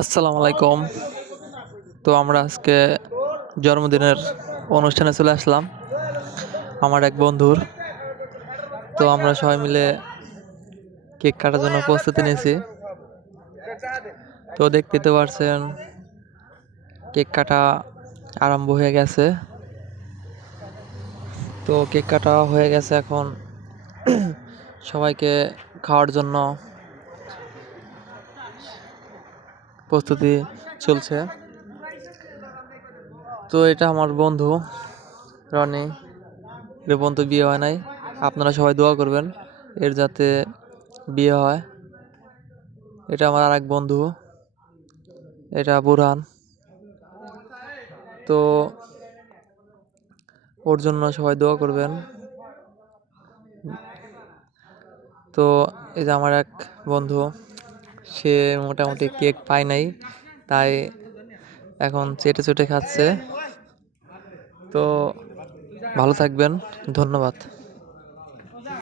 আসসালামু আলাইকুম। তো আমরা আজকে জন্মদিনের অনুষ্ঠানে চলে আসলাম আমার এক বন্ধুর। তো আমরা সবাই মিলে কেক কাটার জন্য প্রস্তুতি নিয়েছি। তো দেখতে তো পারছেন কেক কাটা আরম্ভ হয়ে গেছে। তো কেক কাটা হয়ে গেছে, এখন সবাইকে খাওয়ার জন্য প্রস্তুতি চলছে। তো এটা আমার বন্ধু রনি, এর পর্যন্ত বিয়ে হয় নাই। আপনারা সবাই দোয়া করবেন এর যাতে বিয়ে হয়। এটা আমার আর এক বন্ধু, এটা বুরহান। তো ওর জন্য সবাই দোয়া করবেন। তো এই যে আমার এক বন্ধু, সে মোটামুটি কেক পায় নাই, তাই এখন চেটে চেটে খাচ্ছে। তো ভালো থাকবেন, ধন্যবাদ।